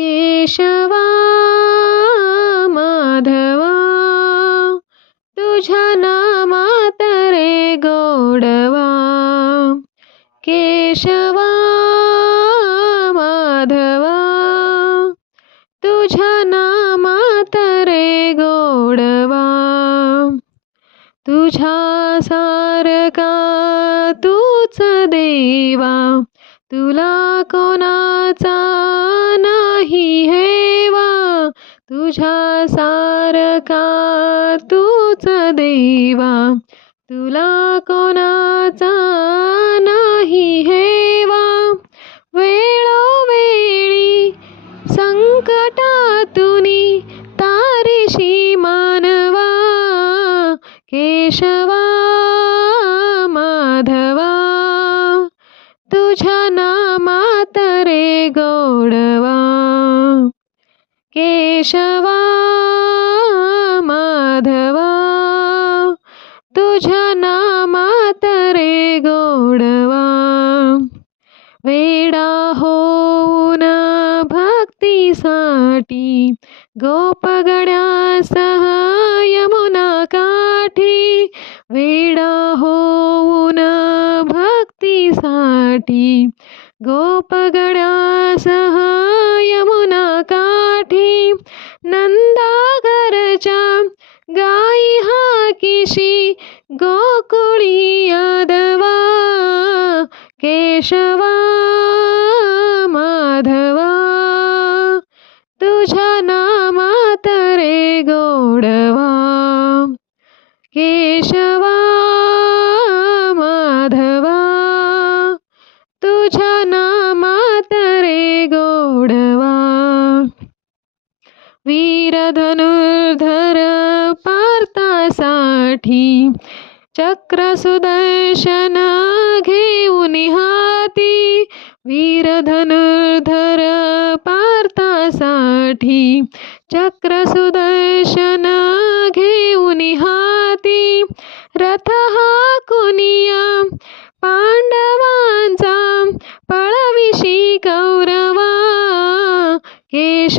केशवा माधवा तुझ्या नामात रे गोडवा. केशवा माधवा तुझ्या नामात रे गोडवा. तुझ्या सारका तूच देवा. तुला कोणाचा नाही हेवा तुझ्या सारखा तूच देवा. तुला कोणाचा नाही हेवा. वेळोवेळी संकटातुनी तारीशी मानवा केशवा केशवा माधवा तुझ्या नामात रे गोडवा. वेडा होऊन भक्तीसाठी गोपगड्यासह यमुना काठी. वेडा होऊन भक्तीसाठी गोपगड्यासह गाई हाकीशी गोकुळी यादवा केशवा माधवा. तुझ्या नामात रे गोडवा. केशवा माधवा तुझ्या नामात वीर धनुर्धर पार्थासाठी चक्र सुदर्शन घेऊन हाती वीर धनुर्धर पार्थासाठी चक्र सुदर्शन घेऊन हाती रथ हा कुनिया पांडवांचा पळविशी कौरवा. केश